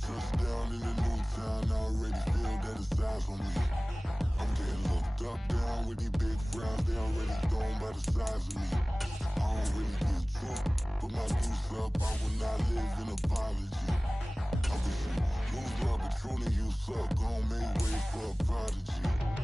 Touchdown in the new town, I already feel that it's eyes on me. I'm getting looked up, down with these big frowns, they already thrown by the size of me. I don't really get took, put my goose up, I will not live in apology. I wish you lose love, but truly you suck, gon' make way for a prodigy.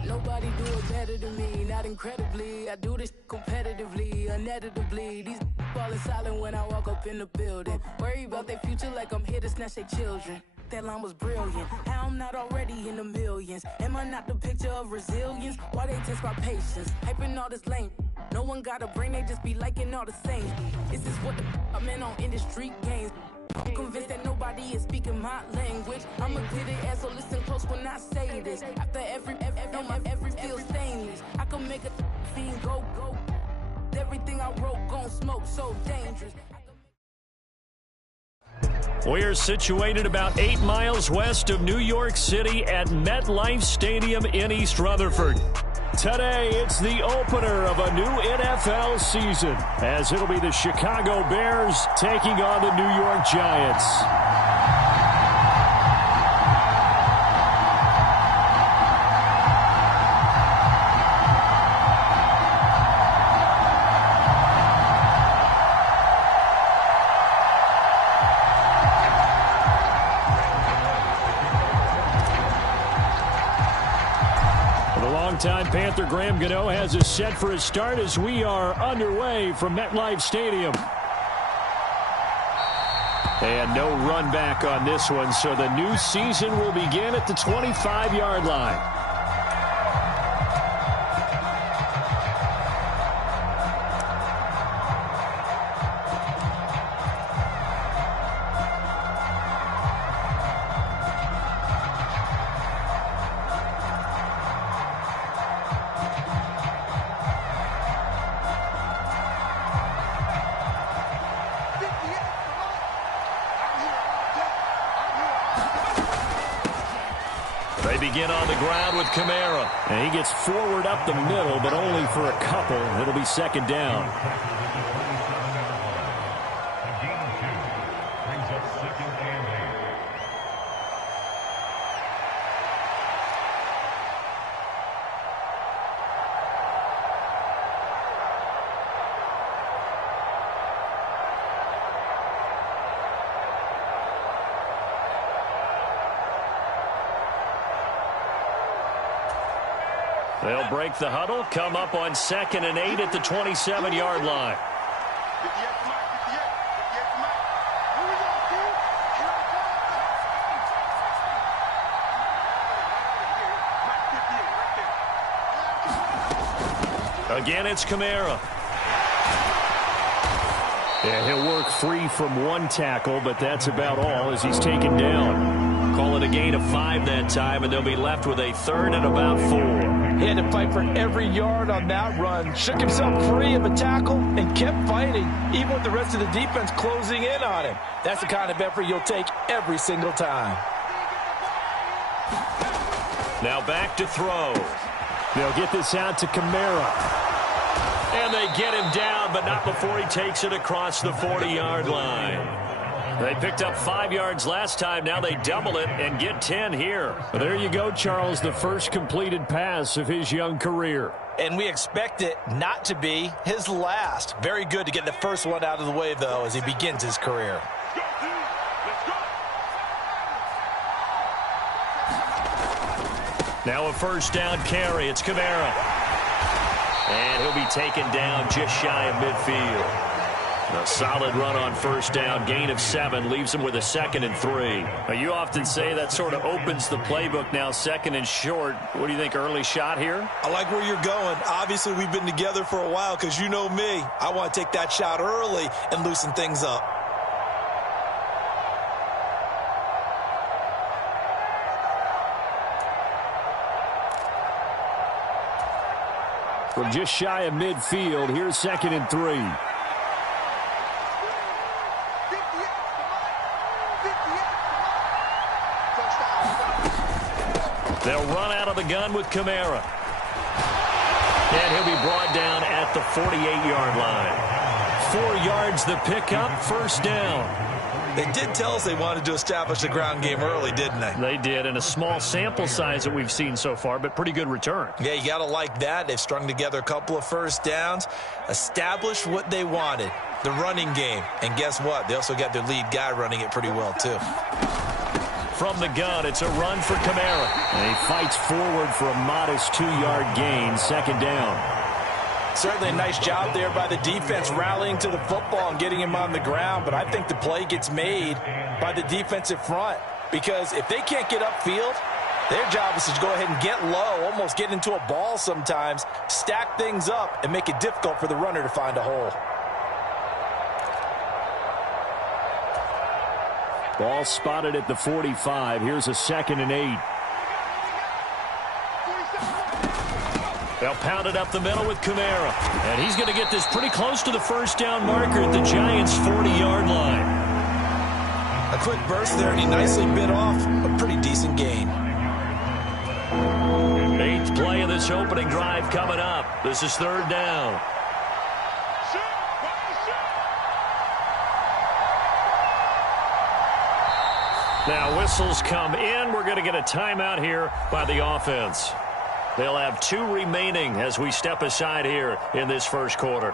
Nobody do it better than me, not incredibly. I do this competitively, uneditably. These falling silent when I walk up in the building. Worry about their future like I'm here to snatch their children. That line was brilliant. How I'm not already in the millions? Am I not the picture of resilience? Why they test my patience? Hyping all this lame. No one got a brain, they just be liking all the same. Is this what the I'm in on industry games? I'm convinced that nobody is speaking my language. I'm a good ass, so listen close when I say this. After every feel stainless. I can make a fiend go. Everything I wrote gon' smoke, so dangerous. We're situated about 8 miles west of New York City at MetLife Stadium in East Rutherford. Today, it's the opener of a new NFL season, as it'll be the Chicago Bears taking on the New York Giants. Longtime Panther Graham Gano has us set for his start as we are underway from MetLife Stadium. And no run back on this one, so the new season will begin at the 25-yard line. They begin on the ground with Kamara. And he gets forward up the middle, but only for a couple. It'll be second down. They'll break the huddle, come up on 2nd and 8 at the 27-yard line. Again, it's Kamara. Yeah, he'll work free from one tackle, but that's about all as he's taken down. Call it a gain of 5 that time, and they'll be left with a 3rd and about 4. He had to fight for every yard on that run, shook himself free of a tackle, and kept fighting, even with the rest of the defense closing in on him. That's the kind of effort you'll take every single time. Now back to throw. They'll get this out to Kamara. And they get him down, but not before he takes it across the 40-yard line. They picked up 5 yards last time. Now they double it and get 10 here. Well, there you go, Charles, the first completed pass of his young career. And we expect it not to be his last. Very good to get the first one out of the way, though, as he begins his career. Now a first down carry. It's Kamara. And he'll be taken down just shy of midfield. A solid run on first down, gain of 7, leaves him with a 2nd and 3. Now, you often say that sort of opens the playbook now, 2nd and short. What do you think, early shot here? I like where you're going. Obviously, we've been together for a while because you know me. I want to take that shot early and loosen things up. From just shy of midfield, here's 2nd and 3. They'll run out of the gun with Kamara. And he'll be brought down at the 48-yard line. 4 yards the pickup, first down. They did tell us they wanted to establish the ground game early, didn't they? They did, in a small sample size that we've seen so far, but pretty good return. Yeah, you got to like that. They've strung together a couple of first downs, established what they wanted, the running game. And guess what? They also got their lead guy running it pretty well, too. From the gun, it's a run for Kamara. And he fights forward for a modest 2-yard gain, second down. Certainly a nice job there by the defense rallying to the football and getting him on the ground, but I think the play gets made by the defensive front because if they can't get upfield, their job is to go ahead and get low, almost get into a ball sometimes, stack things up, and make it difficult for the runner to find a hole. Ball spotted at the 45. Here's a 2nd and 8. They'll pound it up the middle with Kamara. And he's going to get this pretty close to the first down marker at the Giants' 40-yard line. A quick burst there, and he nicely bit off a pretty decent gain. 8th play of this opening drive coming up. This is 3rd down. Now whistles come in. We're going to get a timeout here by the offense. They'll have 2 remaining as we step aside here in this first quarter.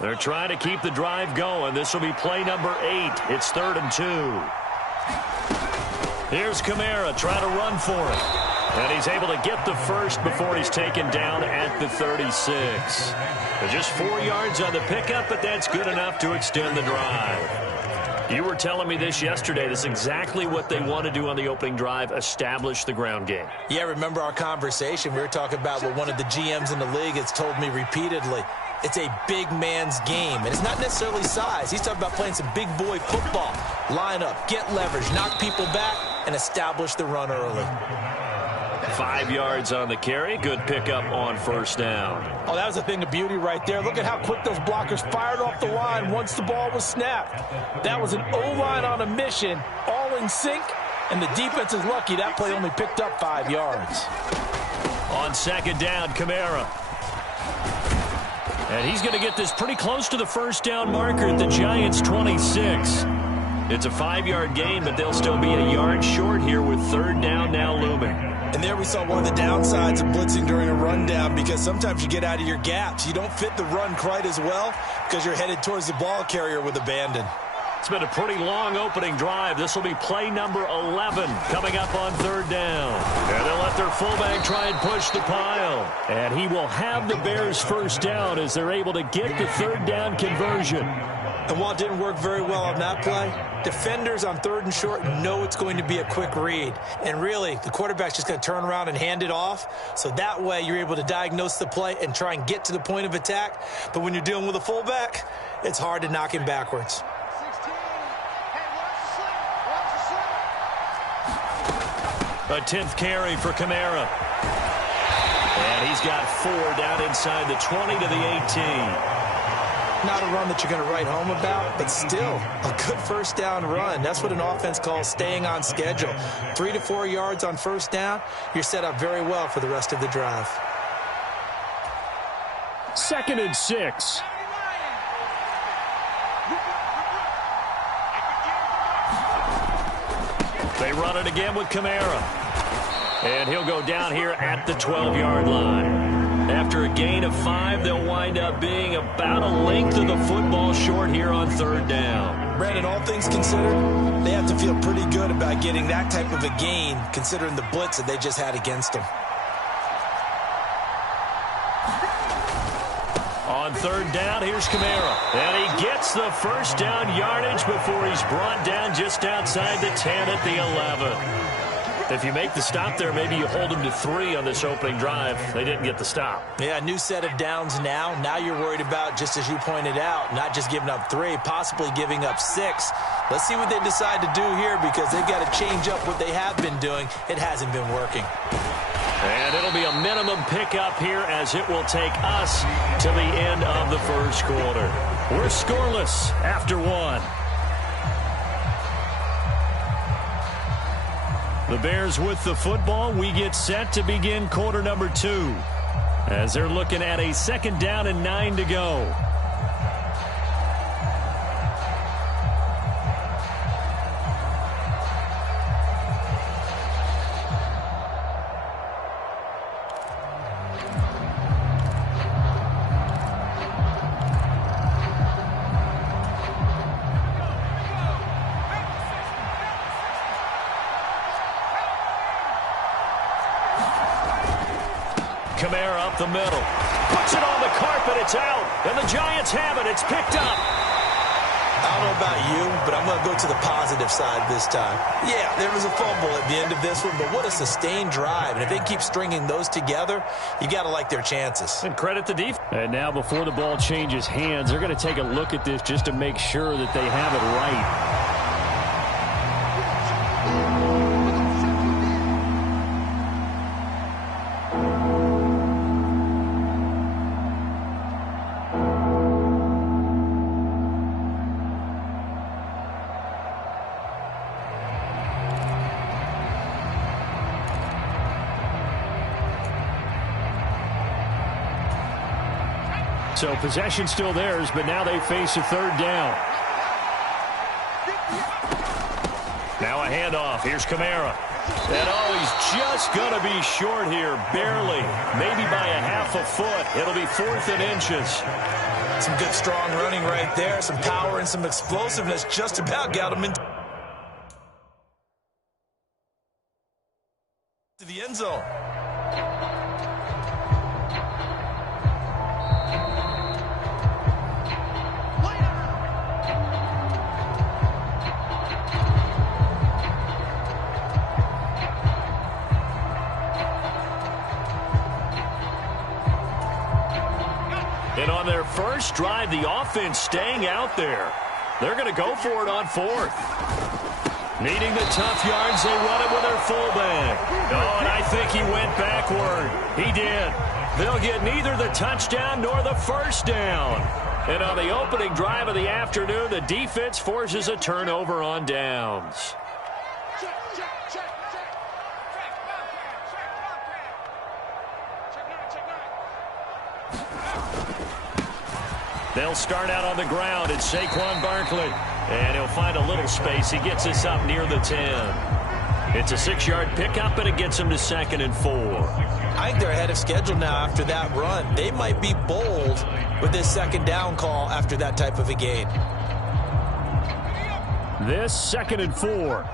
They're trying to keep the drive going. This will be play number 8. It's 3rd and 2. Here's Kamara trying to run for it. And he's able to get the first before he's taken down at the 36. Just 4 yards on the pickup, but that's good enough to extend the drive. You were telling me this yesterday. This is exactly what they want to do on the opening drive, establish the ground game. Yeah, remember our conversation? We were talking about what one of the GMs in the league has told me repeatedly. It's a big man's game, and it's not necessarily size. He's talking about playing some big boy football. Line up, get leverage, knock people back, and establish the run early. 5 yards on the carry. Good pickup on first down. Oh, that was a thing of beauty right there. Look at how quick those blockers fired off the line once the ball was snapped. That was an O-line on a mission, all in sync, and the defense is lucky that play only picked up 5 yards. On 2nd down, Kamara. And he's going to get this pretty close to the first down marker at the Giants' 26. It's a 5-yard gain, but they'll still be a yard short here with 3rd down now looming. And there we saw one of the downsides of blitzing during a rundown because sometimes you get out of your gaps. You don't fit the run quite as well because you're headed towards the ball carrier with abandon. It's been a pretty long opening drive. This will be play number 11 coming up on 3rd down. And they'll let their fullback try and push the pile. And he will have the Bears' first down as they're able to get the 3rd down conversion. And while it didn't work very well on that play, defenders on 3rd and short know it's going to be a quick read. And really, the quarterback's just going to turn around and hand it off. So that way, you're able to diagnose the play and try and get to the point of attack. But when you're dealing with a fullback, it's hard to knock him backwards. A 10th carry for Kamara. And he's got 4 down inside the 20 to the 18. Not a run that you're going to write home about, but still a good first down run. That's what an offense calls staying on schedule. 3 to 4 yards on first down, you're set up very well for the rest of the drive. 2nd and 6. They run it again with Kamara. And he'll go down here at the 12-yard line. After a gain of 5, they'll wind up being about a length of the football short here on 3rd down. Brandon, all things considered, they have to feel pretty good about getting that type of a gain considering the blitz that they just had against them. On 3rd down, here's Kamara. And he gets the first down yardage before he's brought down just outside the 10 at the 11. If you make the stop there, maybe you hold them to 3 on this opening drive. They didn't get the stop. Yeah, new set of downs now. Now you're worried about, just as you pointed out, not just giving up 3, possibly giving up 6. Let's see what they decide to do here because they've got to change up what they have been doing. It hasn't been working. And it'll be a minimum pickup here as it will take us to the end of the first quarter. We're scoreless after one. The Bears with the football. We get set to begin quarter number 2 as they're looking at a 2nd down and 9 to go. Kamara up the middle. Puts it on the carpet. It's out. And the Giants have it. It's picked up. I don't know about you, but I'm going to go to the positive side this time. Yeah, there was a fumble at the end of this one, but what a sustained drive. And if they keep stringing those together, you got to like their chances. And credit the defense. And now before the ball changes hands, they're going to take a look at this just to make sure that they have it right. So possession still theirs, but now they face a 3rd down. Now a handoff. Here's Kamara. And he's just going to be short here, barely. Maybe by a half a foot. It'll be 4th and inches. Some good strong running right there. Some power and some explosiveness just about got him into the end zone. And on their first drive, the offense staying out there. They're going to go for it on 4th. Needing the tough yards, they run it with their fullback. Oh, and I think he went backward. He did. They'll get neither the touchdown nor the 1st down. And on the opening drive of the afternoon, the defense forces a turnover on downs. They'll start out on the ground. It's Saquon Barkley. And he'll find a little space. He gets this up near the 10. It's a 6-yard pickup, and it gets him to 2nd and 4. I think they're ahead of schedule now after that run. They might be bold with this 2nd down call after that type of a gain. This 2nd and 4.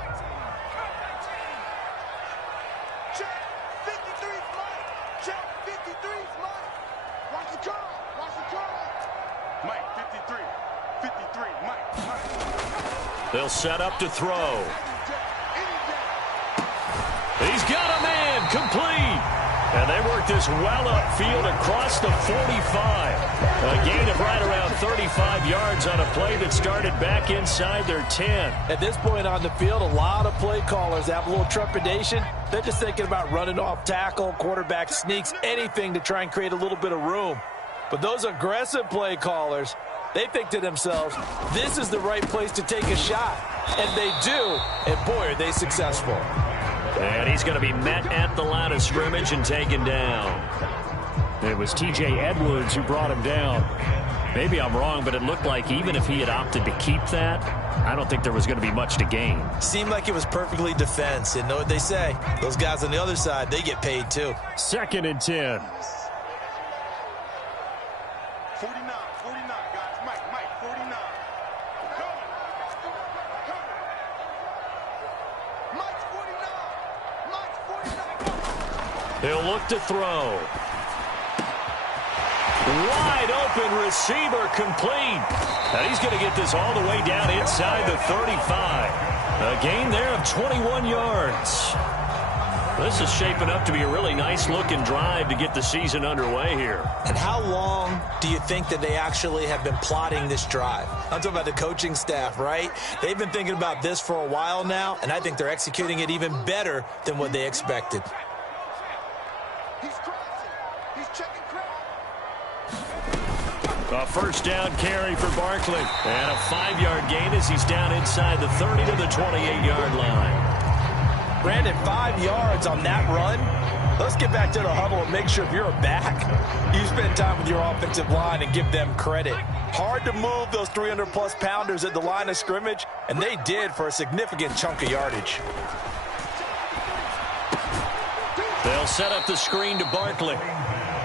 They'll set up to throw. He's got a man, complete. And they work this well upfield across the 45. A gain of right around 35 yards on a play that started back inside their 10. At this point on the field, a lot of play callers have a little trepidation. They're just thinking about running off tackle, quarterback sneaks, anything to try and create a little bit of room. But those aggressive play callers, they think to themselves, this is the right place to take a shot. And they do, and boy, are they successful. And he's going to be met at the line of scrimmage and taken down. It was T.J. Edwards who brought him down. Maybe I'm wrong, but it looked like even if he had opted to keep that, I don't think there was going to be much to gain. Seemed like it was perfectly defense. And know what they say? Those guys on the other side, they get paid too. 2nd and 10. 49, guys. Mike, 49. They'll look to throw. Wide open receiver, complete. And he's going to get this all the way down inside the 35. A gain there of 21 yards. This is shaping up to be a really nice-looking drive to get the season underway here. And how long do you think that they actually have been plotting this drive? I'm talking about the coaching staff, right? They've been thinking about this for a while now, and I think they're executing it even better than what they expected. He's crossing. He's checking credit. A first down carry for Barkley. And a 5-yard gain as he's down inside the 30 to the 28-yard line. Brandon, 5 yards on that run. Let's get back to the huddle and make sure if you're a back, you spend time with your offensive line and give them credit. Hard to move those 300-plus pounders at the line of scrimmage, and they did for a significant chunk of yardage. They'll set up the screen to Barkley.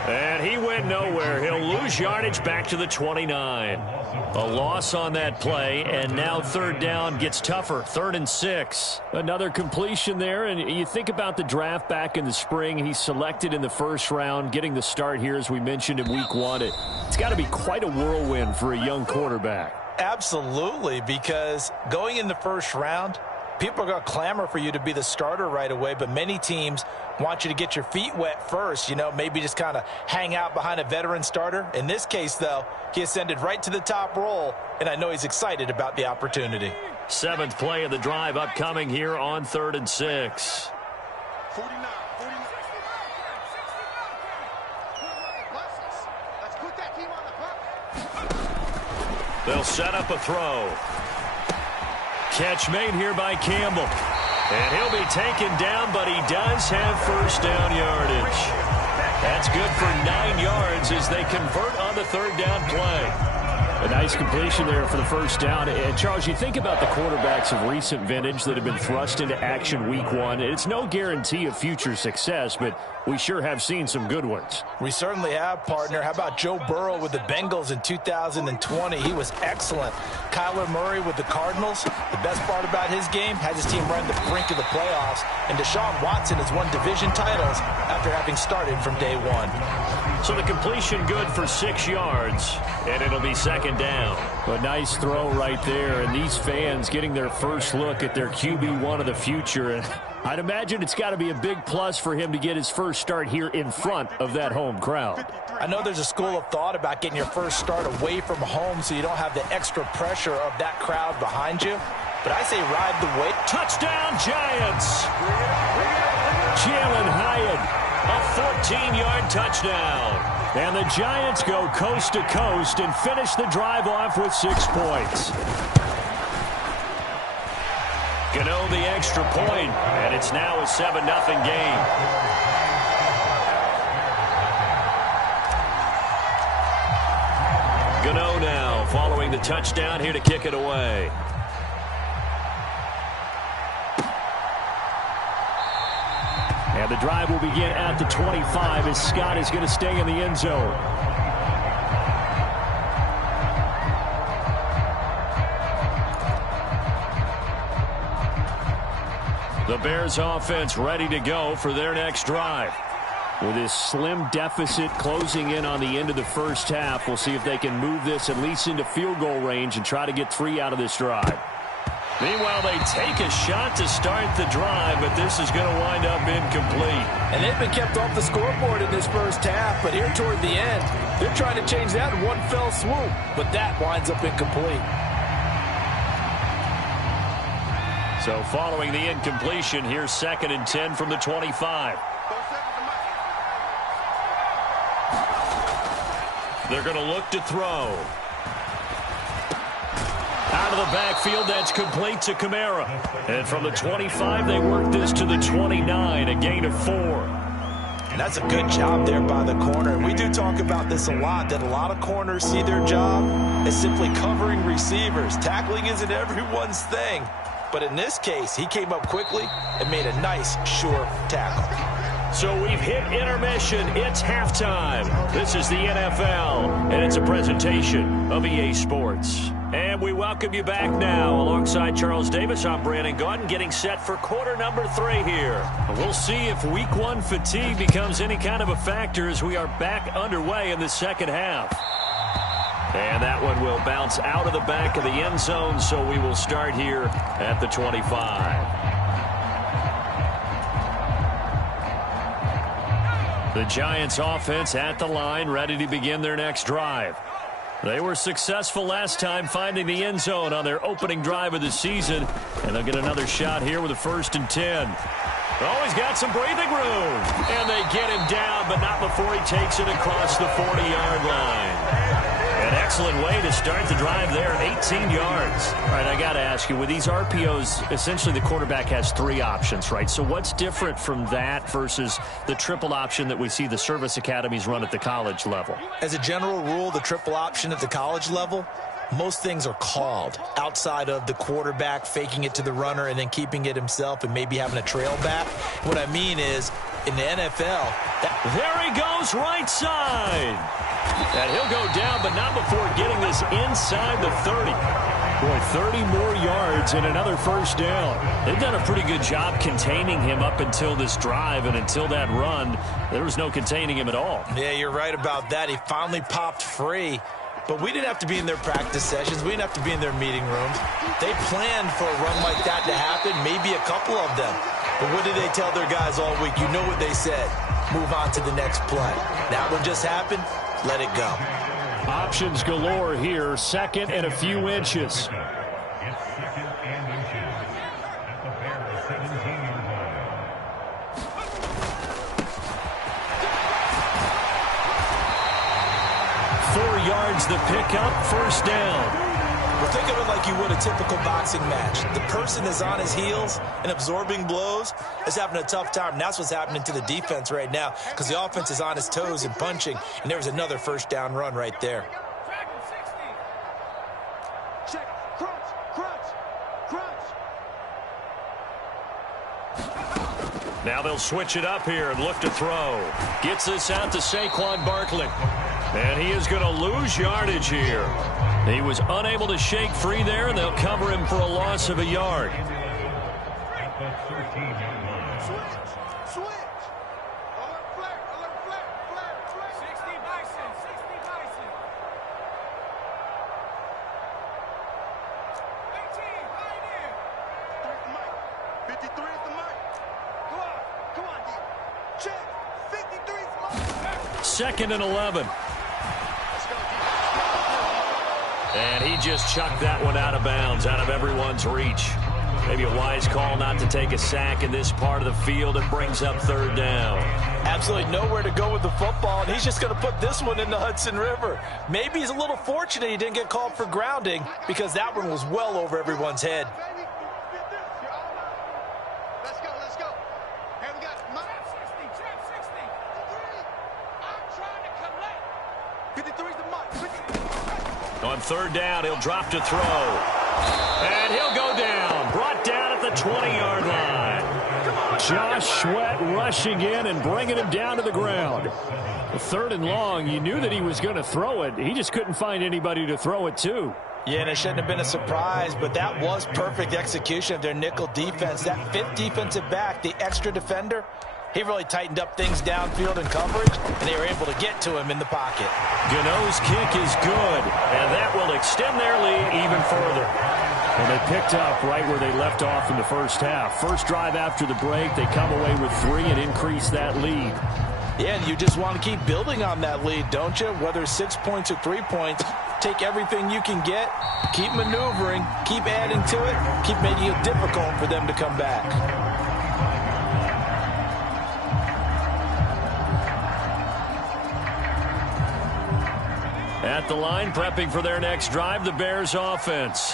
And he went nowhere. He'll lose yardage back to the 29. A loss on that play, and now third down gets tougher. 3rd and 6. Another completion there, and you think about the draft back in the spring. He's selected in the first round, getting the start here, as we mentioned in week 1. It's got to be quite a whirlwind for a young quarterback. Absolutely, because going in the first round, people are going to clamor for you to be the starter right away, but many teams want you to get your feet wet first, maybe just kind of hang out behind a veteran starter. In this case, though, he ascended right to the top roll, and I know he's excited about the opportunity. 7th play of the drive upcoming here on 3rd and 6. 49. Let's put that team on the clock. They'll set up a throw. Catch made here by Campbell. And he'll be taken down, but he does have first down yardage. That's good for 9 yards as they convert on the 3rd down play. A nice completion there for the first down. And Charles, you think about the quarterbacks of recent vintage that have been thrust into action week 1. It's no guarantee of future success, but we sure have seen some good ones. We certainly have, partner. How about Joe Burrow with the Bengals in 2020? He was excellent. Kyler Murray with the Cardinals. The best part about his game, has his team run the brink of the playoffs. And Deshaun Watson has won division titles after having started from day 1. So the completion good for 6 yards, and it'll be 2nd down. A nice throw right there, and these fans getting their first look at their QB1 of the future. And I'd imagine it's got to be a big plus for him to get his first start here in front of that home crowd. I know there's a school of thought about getting your first start away from home so you don't have the extra pressure of that crowd behind you. But I say ride the wave. Touchdown, Giants! Jalen Hyatt, a 14-yard touchdown. And the Giants go coast to coast and finish the drive off with 6 points. Gano the extra point, and it's now a 7-0 game. Gano now following the touchdown here to kick it away. And the drive will begin at the 25 as Scott is going to stay in the end zone. The Bears offense ready to go for their next drive. With this slim deficit closing in on the end of the first half, we'll see if they can move this at least into field goal range and try to get 3 out of this drive. Meanwhile, they take a shot to start the drive, but this is going to wind up incomplete. And they've been kept off the scoreboard in this first half, but here toward the end, they're trying to change that in one fell swoop, but that winds up incomplete. So following the incompletion, here's 2nd and 10 from the 25. They're going to look to throw. Out of the backfield, that's complete to Kamara. And from the 25, they work this to the 29, a gain of 4. And that's a good job there by the corner. And we do talk about this a lot, that a lot of corners see their job as simply covering receivers. Tackling isn't everyone's thing. But in this case, he came up quickly and made a nice, sure tackle. So we've hit intermission. It's halftime. This is the NFL, and it's a presentation of EA Sports. And we welcome you back now. Alongside Charles Davis, I'm Brandon Gaudin, getting set for quarter number 3 here. We'll see if week 1 fatigue becomes any kind of a factor as we are back underway in the second half. And that one will bounce out of the back of the end zone, so we will start here at the 25. The Giants offense at the line, ready to begin their next drive. They were successful last time finding the end zone on their opening drive of the season, and they'll get another shot here with a 1st and 10. Oh, he's got some breathing room, and they get him down, but not before he takes it across the 40-yard line. And Excellent way to start the drive there, 18 yards. All right, I got to ask you, with these RPOs, essentially the quarterback has 3 options, right? So what's different from that versus the triple option that we see the service academies run at the college level? As a general rule, the triple option at the college level, most things are called outside of the quarterback faking it to the runner and then keeping it himself and maybe having a trail back. What I mean is, in the NFL, there he goes, right side. And he'll go down, but not before getting this inside the 30. Boy, 30 more yards and another first down. They've done a pretty good job containing him up until this drive, and until that run, there was no containing him at all. Yeah, you're right about that. He finally popped free. But we didn't have to be in their practice sessions. We didn't have to be in their meeting rooms. They planned for a run like that to happen, maybe a couple of them. But what did they tell their guys all week? You know what they said. Move on to the next play. That one just happened. Let it go. Options galore here. Second and a few inches. Yards the pickup, first down. Well, think of it like you would a typical boxing match. The person is on his heels and absorbing blows is having a tough time. And that's what's happening to the defense right now because the offense is on his toes and punching. And there was another first down run right there. Check, crunch, crunch, crunch. Now they'll switch it up here and look to throw. Gets this out to Saquon Barkley. And he is going to lose yardage here. He was unable to shake free there, and they'll cover him for a loss of a yard. Switch. Alert flare, alert flare, flare, flare. 60 Bison, 60 Bison. 18, right in. 53 is the mic. Come on, D. Check. 53 is the mic. Second and 11. And he just chucked that one out of bounds, out of everyone's reach. Maybe a wise call not to take a sack in this part of the field. It brings up third down. Absolutely nowhere to go with the football, and he's just going to put this one in the Hudson River. Maybe he's a little fortunate he didn't get called for grounding because that one was well over everyone's head. Let's go. Here we got trap 60. I'm trying to collect. 53 is the mic. On third down, he'll drop to throw. And he'll go down. Brought down at the 20-yard line. Josh Sweat rushing in and bringing him down to the ground. Third and long, you knew that he was going to throw it. He just couldn't find anybody to throw it to. Yeah, and it shouldn't have been a surprise, but that was perfect execution of their nickel defense. That fifth defensive back, the extra defender, he really tightened up things downfield in coverage, and they were able to get to him in the pocket. Gano's kick is good, and that will extend their lead even further. And they picked up right where they left off in the first half. First drive after the break, they come away with 3 and increase that lead. Yeah, and you just want to keep building on that lead, don't you? Whether it's 6 points or 3 points, take everything you can get, keep maneuvering, keep adding to it, keep making it difficult for them to come back. At the line, prepping for their next drive, the Bears offense.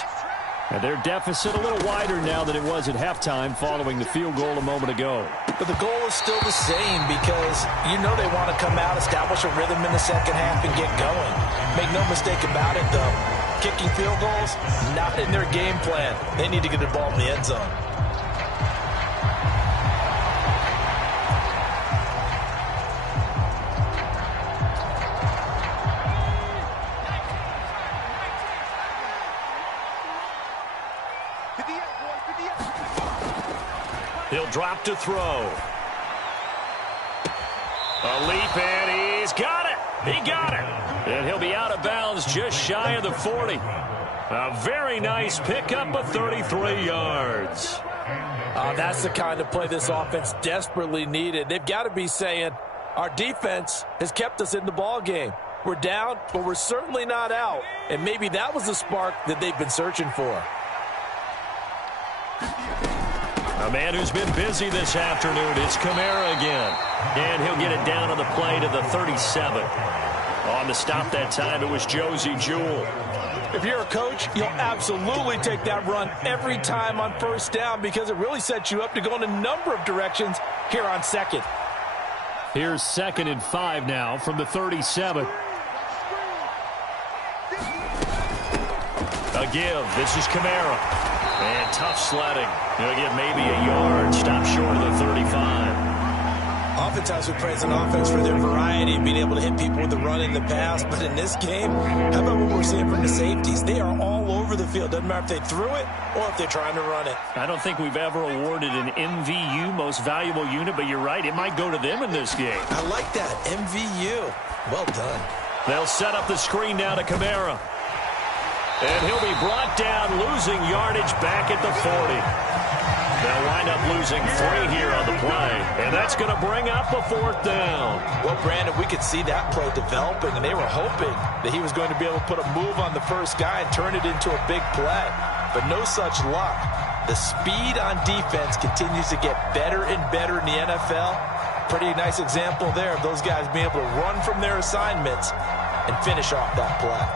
And their deficit a little wider now than it was at halftime following the field goal a moment ago. But the goal is still the same because you know they want to come out, establish a rhythm in the second half, and get going. Make no mistake about it, though. Kicking field goals, not in their game plan. They need to get the ball in the end zone. He'll drop to throw. A leap, and he's got it. He got it. And he'll be out of bounds just shy of the 40. A very nice pickup of 33 yards. That's the kind of play this offense desperately needed. They've got to be saying, our defense has kept us in the ball game. We're down, but we're certainly not out. And maybe that was the spark that they've been searching for. A man who's been busy this afternoon, it's Kamara again. And he'll get it down on the play to the 37. On the stop that time, it was Josie Jewell. If you're a coach, you'll absolutely take that run every time on first down because it really sets you up to go in a number of directions here on second. Here's 2nd and 5 now from the 37. A give. This is Kamara. And tough sledding. He'll get maybe a yard. Stop short of the 35. Oftentimes we praise an offense for their variety of being able to hit people with the run in the pass. But in this game, how about what we're seeing from the safeties? They are all over the field. Doesn't matter if they threw it or if they're trying to run it. I don't think we've ever awarded an MVU, most valuable unit, but you're right. It might go to them in this game. I like that. MVU. Well done. They'll set up the screen now to Kamara. And he'll be brought down, losing yardage back at the 40. They'll wind up losing 3 here on the play, and that's going to bring up a 4th down. Well, Brandon, we could see that play developing, and they were hoping that he was going to be able to put a move on the first guy and turn it into a big play. But no such luck. The speed on defense continues to get better and better in the NFL. Pretty nice example there of those guys being able to run from their assignments and finish off that play.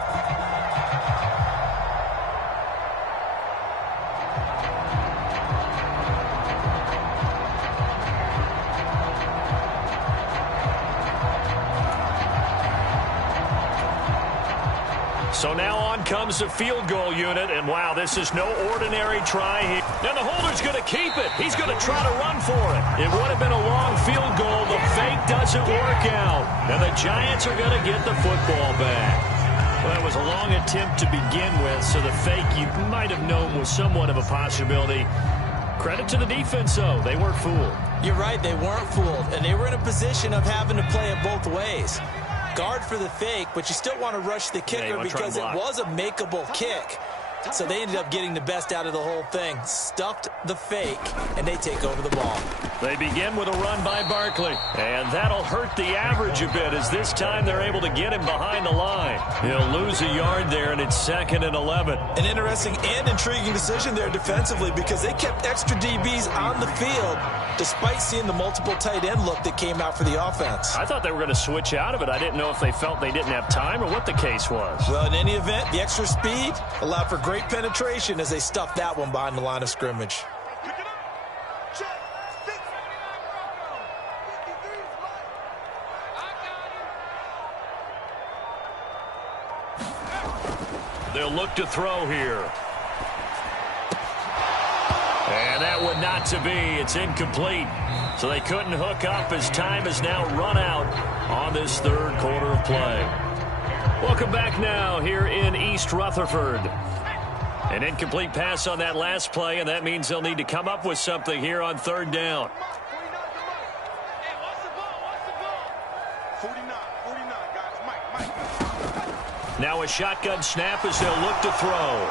So now on comes the field goal unit, and wow, this is no ordinary try here. And the holder's going to keep it. He's going to try to run for it. It would have been a long field goal. The fake doesn't work out. And the Giants are going to get the football back. Well, that was a long attempt to begin with, so the fake you might have known was somewhat of a possibility. Credit to the defense, though. They weren't fooled. You're right, they weren't fooled, and they were in a position of having to play it both ways. Guard for the fake, but you still want to rush the kicker because it was a makeable kick. So they ended up getting the best out of the whole thing. Stuffed the fake, and they take over the ball. They begin with a run by Barkley, and that'll hurt the average a bit as this time they're able to get him behind the line. He'll lose a yard there, and it's 2nd and 11. An interesting and intriguing decision there defensively because they kept extra DBs on the field despite seeing the multiple tight end look that came out for the offense. I thought they were going to switch out of it. I didn't know if they felt they didn't have time or what the case was. Well, in any event, the extra speed allowed for great penetration as they stuffed that one behind the line of scrimmage. They'll look to throw here. And that would not to be. It's incomplete. So they couldn't hook up as time has now run out on this 3rd quarter of play. Welcome back now here in East Rutherford. An incomplete pass on that last play, and that means they'll need to come up with something here on 3rd down. Now a shotgun snap as they'll look to throw.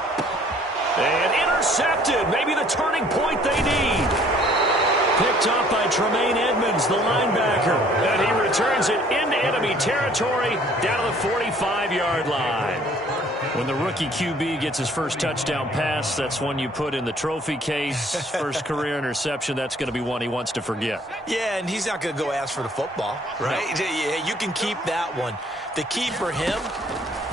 And intercepted. Maybe the turning point they need. Picked up by Tremaine Edmonds, the linebacker. And he returns it into enemy territory down to the 45-yard line. When the rookie QB gets his first touchdown pass, that's one you put in the trophy case. First career interception, that's going to be one he wants to forget. Yeah, and he's not going to go ask for the football, right? No. Yeah, you can keep that one. The key for him,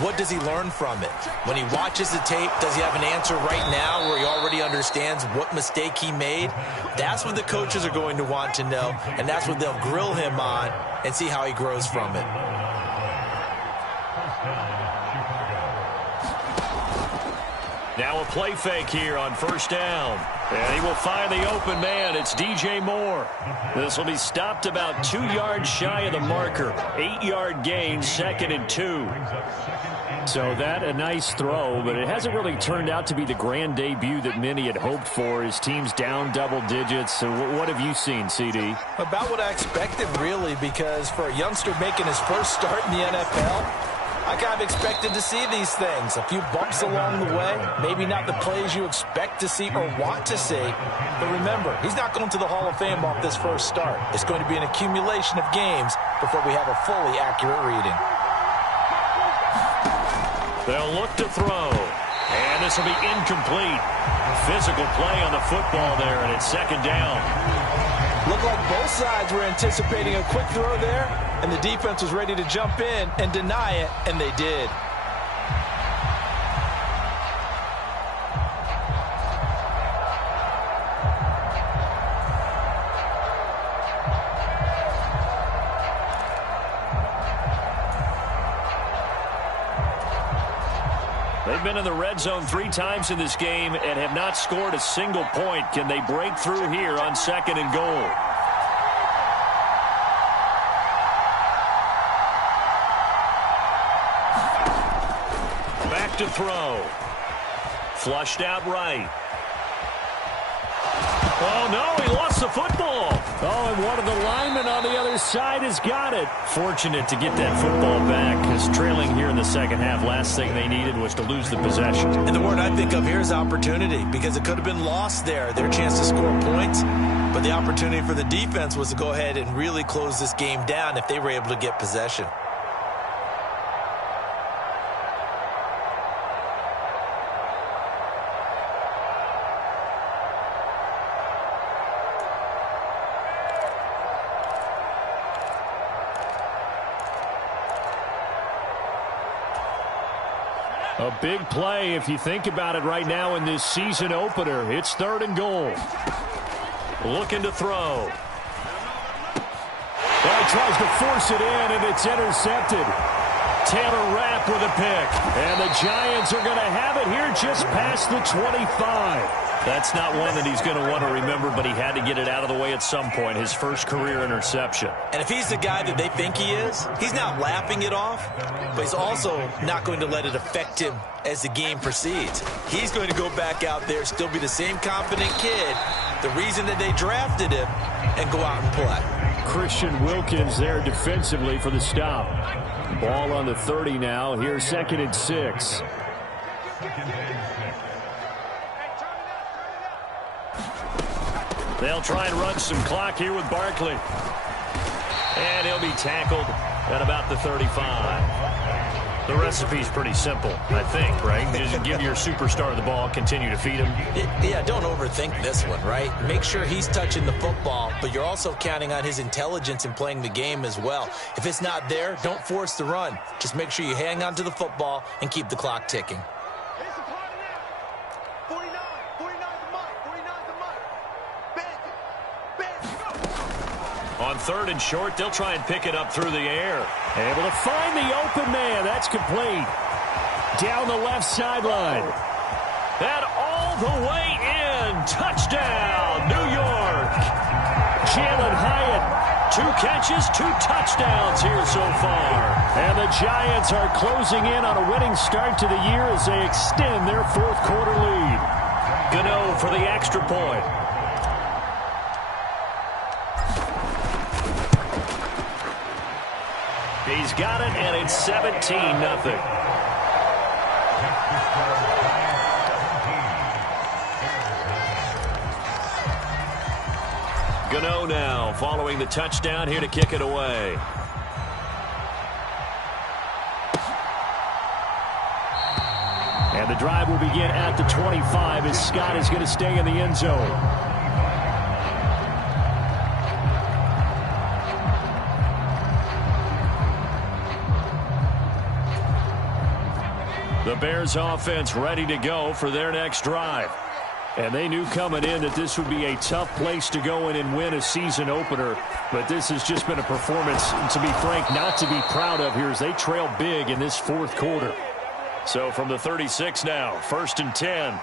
what does he learn from it? When he watches the tape, does he have an answer right now where he already understands what mistake he made? That's what the coaches are going to want to know, and that's what they'll grill him on and see how he grows from it. Now a play fake here on 1st down. And he will find the open man. It's DJ Moore. This will be stopped about 2 yards shy of the marker. 8-yard gain, 2nd and 2. So that a nice throw, but it hasn't really turned out to be the grand debut that many had hoped for. His team's down double digits. So what have you seen, CD? About what I expected, really, because for a youngster making his first start in the NFL, I kind of expected to see these things. A few bumps along the way. Maybe not the plays you expect to see or want to see. But remember, he's not going to the Hall of Fame off this first start. It's going to be an accumulation of games before we have a fully accurate reading. They'll look to throw. And this will be incomplete. Physical play on the football there, and it's 2nd down. Looked like both sides were anticipating a quick throw there, and the defense was ready to jump in and deny it, and they did. They've been in the red zone 3 times in this game and have not scored a single point. Can they break through here on 2nd and goal? Back to throw. Flushed out right. Oh, no, he lost the football. Oh, and one of the linemen on the other side has got it. Fortunate to get that football back, because trailing here in the second half, last thing they needed was to lose the possession. And the word I think of here is opportunity, because it could have been lost there, their chance to score points. But the opportunity for the defense was to go ahead and really close this game down if they were able to get possession. A big play if you think about it right now in this season opener. It's 3rd and goal. Looking to throw. Well, he tries to force it in, and it's intercepted. Taylor Rapp with a pick. And the Giants are going to have it here just past the 25. That's not one that he's going to want to remember, but he had to get it out of the way at some point. His first career interception. And if he's the guy that they think he is, he's not laughing it off, but he's also not going to let it affect him as the game proceeds. He's going to go back out there, still be the same confident kid, the reason that they drafted him, and go out and play. Christian Wilkins there defensively for the stop. Ball on the 30 now. Here's 2nd and 6. They'll try and run some clock here with Barkley. And he'll be tackled at about the 35. The recipe's pretty simple, I think, right? Just give your superstar the ball, continue to feed him. Yeah, don't overthink this one, right? Make sure he's touching the football, but you're also counting on his intelligence in playing the game as well. If it's not there, don't force the run. Just make sure you hang on to the football and keep the clock ticking. On 3rd and short, they'll try and pick it up through the air. Able to find the open man. That's complete. Down the left sideline. And all the way in. Touchdown, New York. Jalen Hyatt, 2 catches, 2 touchdowns here so far. And the Giants are closing in on a winning start to the year as they extend their 4th quarter lead. Gano for the extra point. He's got it, and it's 17-0. Gano now following the touchdown here to kick it away. And the drive will begin at the 25 as Scott is going to stay in the end zone. The Bears offense ready to go for their next drive. And they knew coming in that this would be a tough place to go in and win a season opener. But this has just been a performance, to be frank, not to be proud of here as they trail big in this 4th quarter. So from the 36 now, 1st and 10.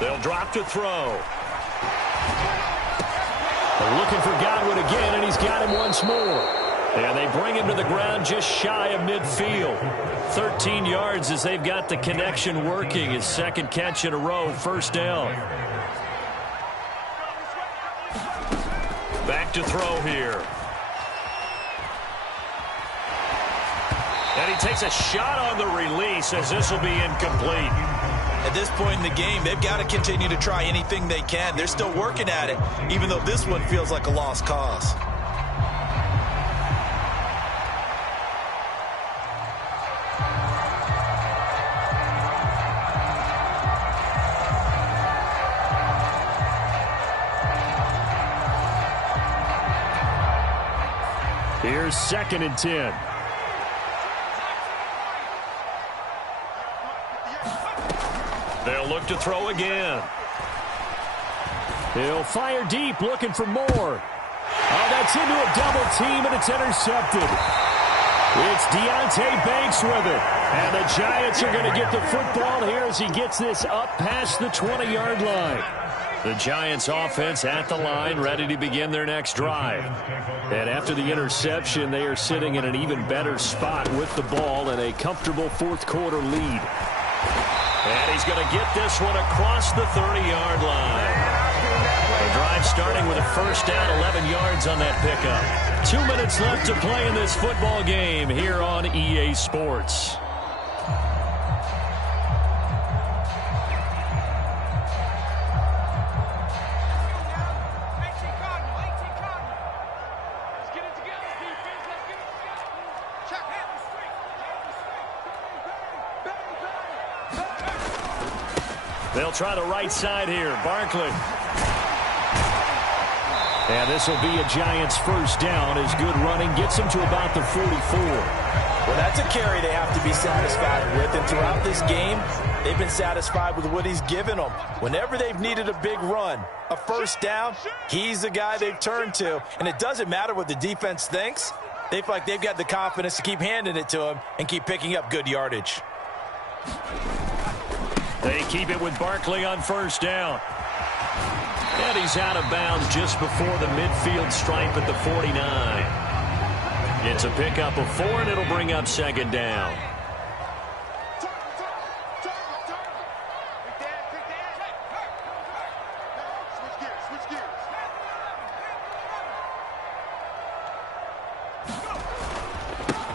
They'll drop to throw. They're looking for Godwin again, and he's got him once more. And they bring him to the ground just shy of midfield. 13 yards as they've got the connection working. His 2nd catch in a row, 1st down. Back to throw here. And he takes a shot on the release as this will be incomplete. At this point in the game, they've got to continue to try anything they can. They're still working at it, even though this one feels like a lost cause. Here's 2nd and 10. They'll look to throw again. He'll fire deep, looking for more. Oh, that's into a double team, and it's intercepted. It's Deonte Banks with it. And the Giants are going to get the football here as he gets this up past the 20-yard line. The Giants offense at the line, ready to begin their next drive. And after the interception, they are sitting in an even better spot with the ball and a comfortable fourth-quarter lead. And he's going to get this one across the 30-yard line. The drive starting with a first down, 11 yards on that pickup. 2 minutes left to play in this football game here on EA Sports. They'll try the right side here. Barkley. And this will be a Giants first down as good running gets them to about the 44. Well, that's a carry they have to be satisfied with. And throughout this game, they've been satisfied with what he's given them. Whenever they've needed a big run, a first down, he's the guy they've turned to. And it doesn't matter what the defense thinks. They feel like they've got the confidence to keep handing it to him and keep picking up good yardage. They keep it with Barkley on first down. And he's out of bounds just before the midfield stripe at the 49. It's a pickup of 4, and it'll bring up second down.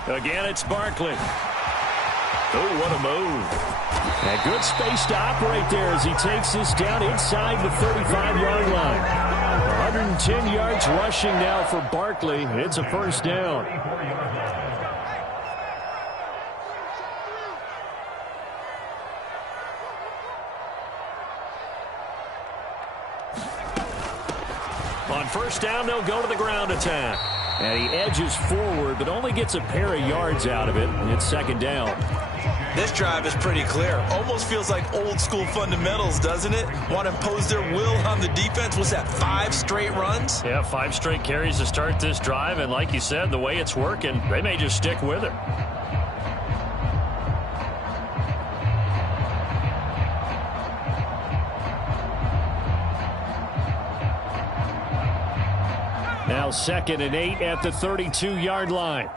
Again, it's Barkley. Oh, what a move. A good space to operate there as he takes this down inside the 35-yard line. 110 yards rushing now for Barkley. It's a first down. On first down, they'll go to the ground attack. And he edges forward, but only gets a pair of yards out of it. It's second down. This drive is pretty clear. Almost feels like old-school fundamentals, doesn't it? Want to impose their will on the defense. What's that, 5 straight runs? Yeah, 5 straight carries to start this drive. And like you said, the way it's working, they may just stick with it. Now 2nd and 8 at the 32-yard line.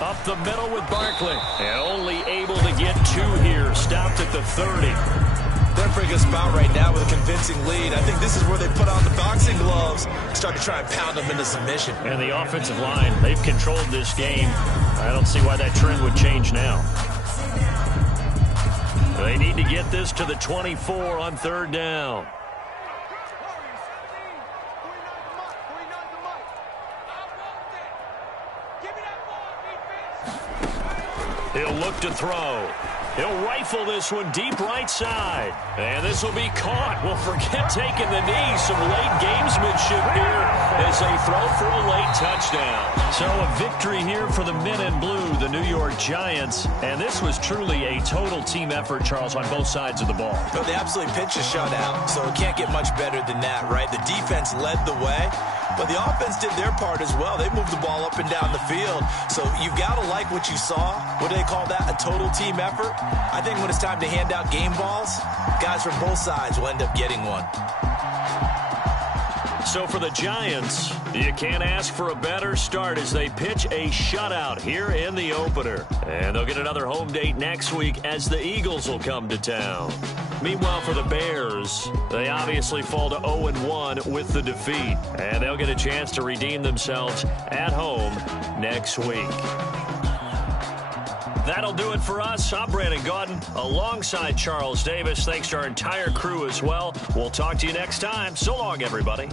Up the middle with Barkley. And only able to get 2 here. Stopped at the 30. They're in a pretty good spot right now with a convincing lead. I think this is where they put on the boxing gloves and start to try and pound them into submission. And the offensive line, they've controlled this game. I don't see why that trend would change now. They need to get this to the 24 on third down. He'll look to throw. He'll rifle this one deep right side. And this will be caught. Well, forget taking the knee. Some late gamesmanship here as they throw for a late touchdown. So a victory here for the men in blue, the New York Giants. And this was truly a total team effort, Charles, on both sides of the ball. No, they absolutely pitched a shutout, so it can't get much better than that, right? The defense led the way, but the offense did their part as well. They moved the ball up and down the field. So you've got to like what you saw. What do they call that? A total team effort? I think when it's time to hand out game balls, guys from both sides will end up getting one. So for the Giants, you can't ask for a better start as they pitch a shutout here in the opener. And they'll get another home date next week as the Eagles will come to town. Meanwhile, for the Bears, they obviously fall to 0-1 with the defeat. And they'll get a chance to redeem themselves at home next week. That'll do it for us. I'm Brandon Gaudin alongside Charles Davis. Thanks to our entire crew as well. We'll talk to you next time. So long, everybody.